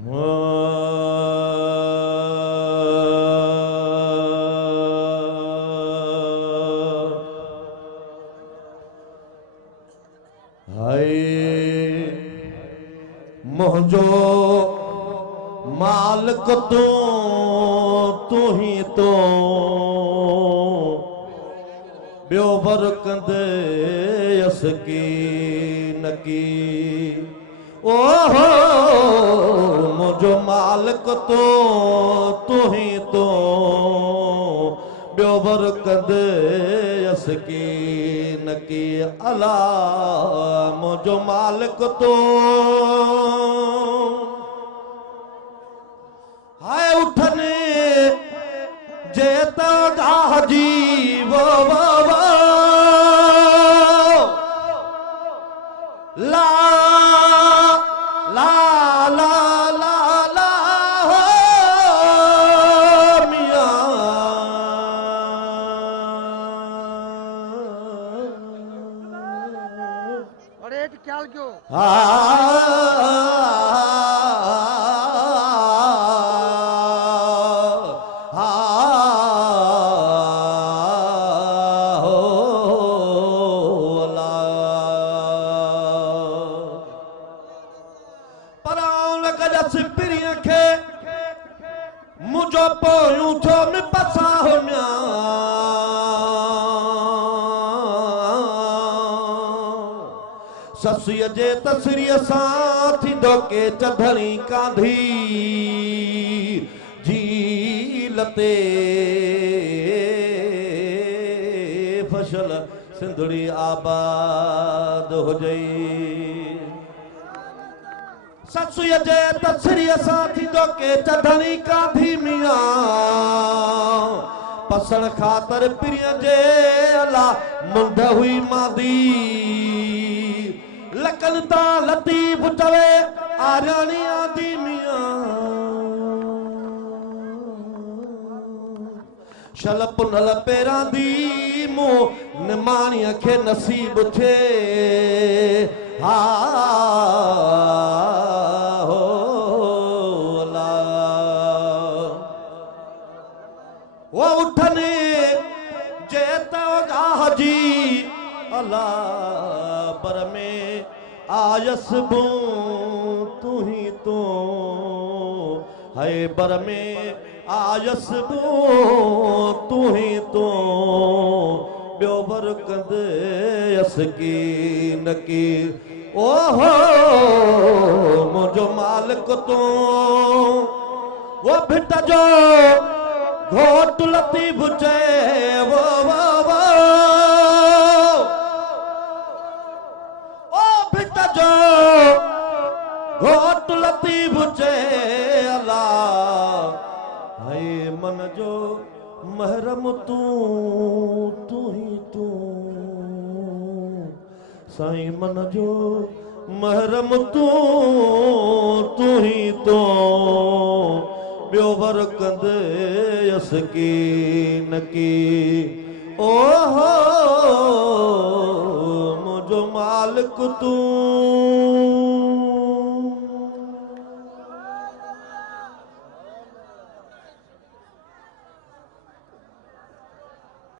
हाय मुझो मालिक तू ही तो बियो बर कंदे यसकी नकी ओहो मुझो मालिक तू ही तो बियो बर कंदे यसकी नकी अला मुझो मालिक तो हाय उठने जेता गाजी वो ला ला ला ला ला हो मियां अरे क्या क्यों मुझो पोयूं थो में पसा हो म्या ससुय जे तसरीअ सां थींदो के चधणी कांधी झील ते फसल सिंधड़ी आबाद हो जई ससुय जे तसरीअ सां थींदो के चधणी कांधी मियां पसण ख़ातर पिरीअ जे अला मुंड हुई मादी लकन ता लतीफ चवे आर्याणी आदि मियां शल पुनल पेरां दी मुंह निमाणीअ खे नसीब थे हा वो उठने जेता गाजी अला पर में आयस बू तू ही तो है बर में आयस बू तू ही तो बियो बर कंद यस की नकी ओहो मुझो मालिक तो वो भिट जो घोट लतीफ चए वो ओ भिट जो घोट लतीफ चए अला है मन जो महरम तू ही तू साईं मन जो महरम तू ही तो बियो बर कंद यसकी नकी ओहो मुझो मालिक तू